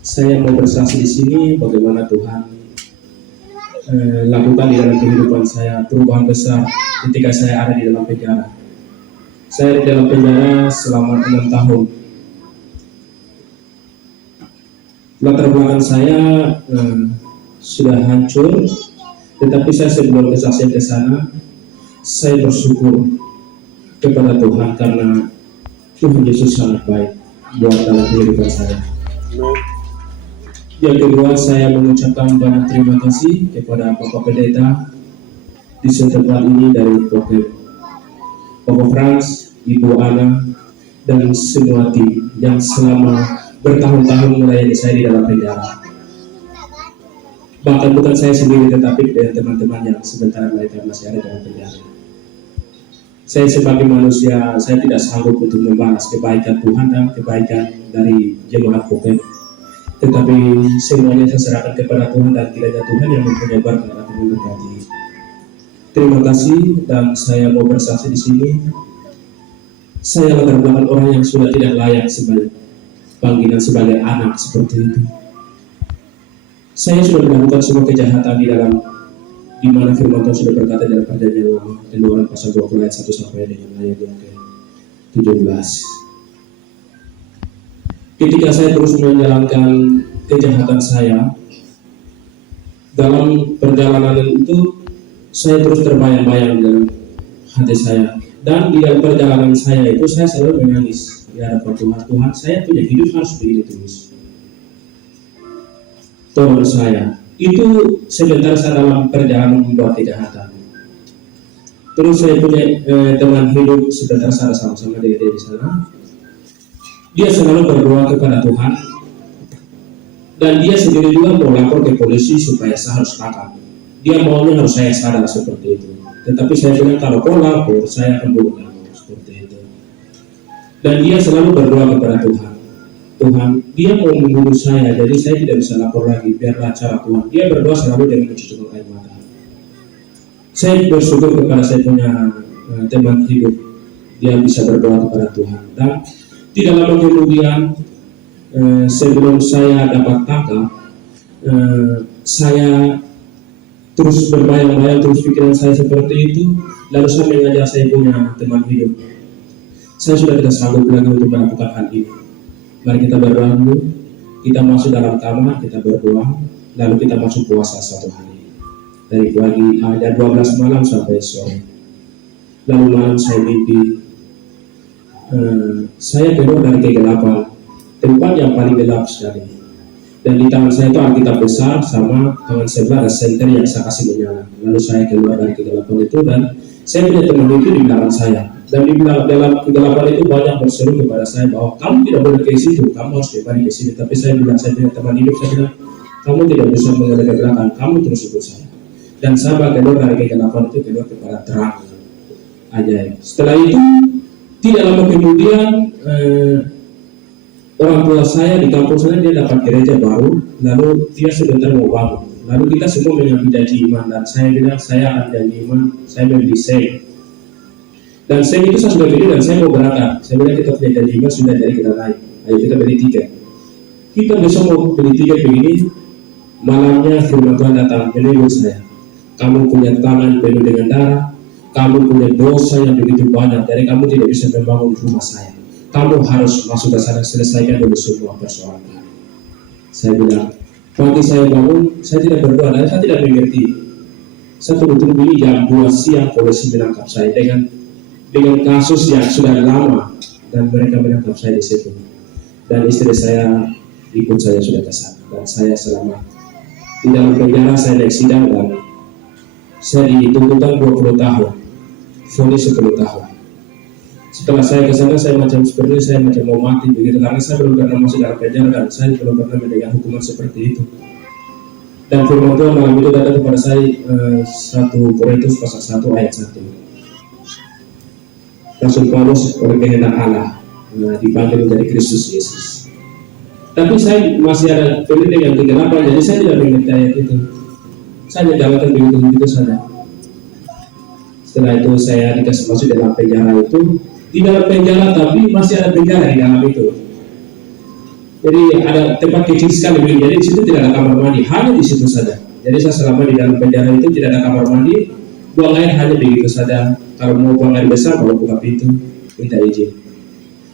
Saya mau bersaksi di sini bagaimana Tuhan lakukan di dalam kehidupan saya perubahan besar ketika saya ada di dalam penjara. Saya di dalam penjara selama 6 tahun. Latar belakang saya sudah hancur, tetapi saya sebelum bersaksi ke sana, saya bersyukur kepada Tuhan karena Tuhan Yesus sangat baik buat dalam kehidupan saya. Yang kedua, saya mengucapkan banyak terima kasih kepada Bapak Pendeta di setempat ini dari Bapak Frans, Ibu Ana, dan semua tim yang selama bertahun-tahun melayani saya di dalam penjara. Bahkan bukan saya sendiri, tetapi dengan teman-teman yang sebentar mereka masih ada dalam penjara. Saya sebagai manusia, saya tidak sanggup untuk membalas kebaikan Tuhan dan kebaikan dari jemaat Pokep. Tetapi semuanya saya serahkan kepada Tuhan dan kiranya Tuhan yang mempunyai berkat akan memberkati. Terima kasih dan saya mau bersaksi di sini. Saya latar belakang orang yang sudah tidak layak sebagai panggilan sebagai anak seperti itu. Saya sudah melakukan semua kejahatan di mana firman Tuhan sudah berkata dalam perjanjian lama, Keluaran pasal 20 ayat 1 sampai dengan ayat yang ke-17. Ketika saya terus menjalankan kejahatan saya, dalam perjalanan itu saya terus terbayang-bayang dalam hati saya. Dan di dalam perjalanan saya itu saya selalu menangis di hadapan Tuhan. Tuhan, saya punya hidup harus begini terus. Tolong saya. Itu sebentar saya dalam perjalanan membuat kejahatan. Terus saya punya teman hidup sebentar saya sama-sama dia di sana. Dia selalu berdoa kepada Tuhan dan dia sendiri juga mau lapor ke polisi supaya saya harus tangkap. Dia maunya harus saya sadar seperti itu. Tetapi saya bilang kalau kau lapor saya akan bunuh kamu seperti itu. Dan dia selalu berdoa kepada Tuhan. Tuhan, dia mau membunuh saya, jadi saya tidak bisa lapor lagi. Biarlah cara Tuhan. Dia berdoa selalu dengan mencucurkan air mata. Saya bersyukur kepada saya punya teman hidup. Dia bisa berdoa kepada Tuhan. Dan tidak lama kemudian sebelum saya dapat tangkap, saya terus berbayang-bayang, terus pikiran saya seperti itu. Lalu saya mengajak saya punya teman hidup. Saya sudah tidak sanggup lagi untuk melakukan hal ini. Mari kita berdoa dulu. Kita masuk dalam kamar, kita berdoa, lalu kita masuk puasa 1 hari. Dari pagi ada 12 malam sampai sore. Lalu malam saya mimpi. Saya keluar dari kegelapan, tempat yang paling gelap sekali. Dan di tangan saya itu Alkitab besar sama tangan sebelah ada senter yang saya kasih menyala. Lalu saya keluar dari kegelapan itu dan saya punya teman itu di belakang saya. Dan di dalam kegelapan itu banyak berseru kepada saya bahwa kamu tidak boleh ke situ, kamu harus kembali ke sini. Tapi saya bilang, saya punya teman hidup, saya bilang kamu tidak bisa menoleh ke belakang, kamu terus ikut saya. Dan saya keluar dari kegelapan itu keluar kepada terang ajaib. Setelah itu tidak lama kemudian orang tua saya di kampung sana dia dapat gereja baru, lalu dia sebentar mau bangun. Lalu kita semua mengambil janji iman dan saya bilang saya akan janji iman, saya mau beli seng. Dan seng itu saya sudah beli dan saya mau berangkat. Saya bilang kita punya janji iman sudah, jadi kita naik. Ayo kita beli tiket. Kita besok mau beli tiket begini, malamnya firman Tuhan datang menegur saya. Kamu punya tangan penuh dengan darah, kamu punya dosa yang begitu banyak, jadi kamu tidak bisa membangun rumah saya. Kamu harus masuk ke sana, selesaikan dulu semua persoalan. Saya bilang, pagi saya bangun, saya tidak berdoa dan saya tidak mengerti. Saya tunggu-tunggu ini jam 2 siang polisi menangkap saya dengan kasus yang sudah lama dan mereka menangkap saya di situ. Dan istri saya ikut saya sudah ke sana dan saya selamat. Di dalam penjara saya naik sidang dan saya dituntutkan 20 tahun, vonis 10 tahun. Setelah saya ke sana, saya macam seperti ini, saya macam mau mati begitu karena saya belum pernah masuk dalam penjara dan saya belum pernah mendengar hukuman seperti itu. Dan firman Tuhan malam itu datang kepada saya 1 Korintus pasal 1 ayat 1. Rasul Paulus oleh kehendak Allah dipanggil menjadi Kristus Yesus. Tapi saya masih ada pendidik yang kegelapan, jadi saya tidak mengerti ayat itu. Saya menjalankan begitu saja. Setelah itu saya dikasih masuk dalam penjara itu. Di dalam penjara tapi masih ada penjara di dalam itu. Jadi ada tempat kecil sekali, jadi di situ tidak ada kamar mandi, hanya di situ saja. Jadi saya selama di dalam penjara itu tidak ada kamar mandi, buang air hanya begitu saja. Kalau mau buang air besar, kalau buka pintu minta izin.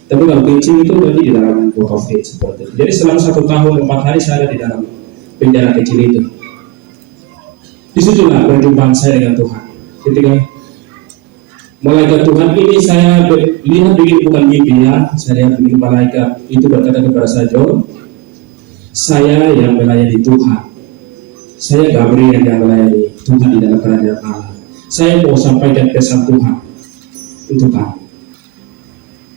Tapi kalau kencing itu berarti di dalam COVID seperti itu. Jadi selama 1 tahun 4 hari saya ada di dalam penjara kecil itu. Disitulah perjumpaan saya dengan Tuhan. Ketika malaikat Tuhan ini saya lihat begini, bukan mimpi ya. Saya lihat begini, malaikat itu berkata kepada saya, John, saya yang melayani Tuhan. Saya Gabriel yang melayani Tuhan di dalam kerajaan Allah. Saya mau sampaikan pesan Tuhan untuk kamu.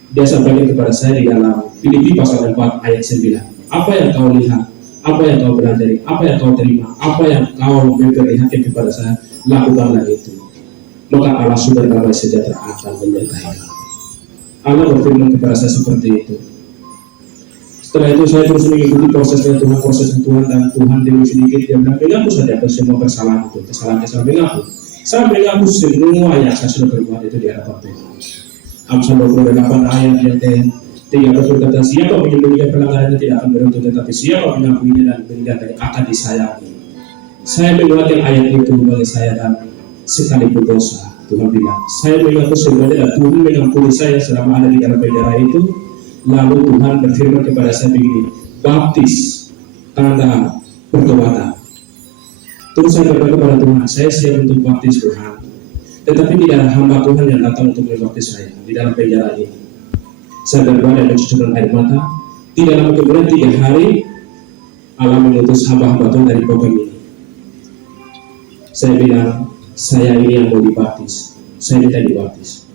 Dia sampaikan kepada saya di dalam Filipi pasal 4 ayat 9. Apa yang kau lihat, apa yang kau pelajari, apa yang kau terima, apa yang kau memperlihatkan kepada saya, lakukanlah itu. Maka Allah sumber damai sejahtera akan menyertai kamu. Allah berfirman kepada saya seperti itu. Setelah itu saya terus mengikuti proses Tuhan, dan Tuhan demi sedikit dia bilang, mengaku saja semua kesalahan itu, kesalahan mengaku. Saya mengaku semua yang saya sudah berbuat itu di hadapan Tuhan. Amsal 28 ayat yang ke-13 berkata, siapa menyembunyikan pelanggarannya tidak akan beruntung, tetapi siapa mengakuinya dan meninggalkannya akan disayangi. Saya menguatkan ayat itu bagi saya dan sekalipun dosa. Tuhan bilang, saya mengaku semuanya dan Tuhan mengampuni saya selama ada di dalam penjara itu. Lalu Tuhan berfirman kepada saya begini, baptis tanda pertobatan. Terus saya berkata kepada Tuhan, saya siap untuk baptis Tuhan. Tetapi tidak ada hamba Tuhan yang datang untuk membaptis saya di dalam penjara ini. Saya berdoa dan mencucurkan air mata. Tidak lama kemudian 3 hari Allah mengutus hamba-hamba Tuhan dari pokok ini. Saya bilang, saya ini yang mau dibaptis. Saya minta dibaptis.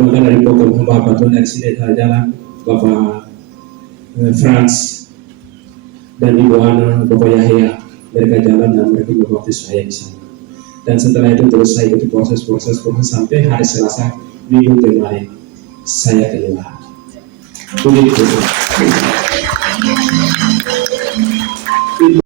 Maka dari pokok hamba-hamba Tuhan dari sini jalan Bapak Frans dan Ibu Ana, Bapak Yahya, mereka jalan dan mereka membaptis saya di sana. Dan setelah itu terus saya ikuti proses sampai hari Selasa minggu kemarin saya keluar. Begitu.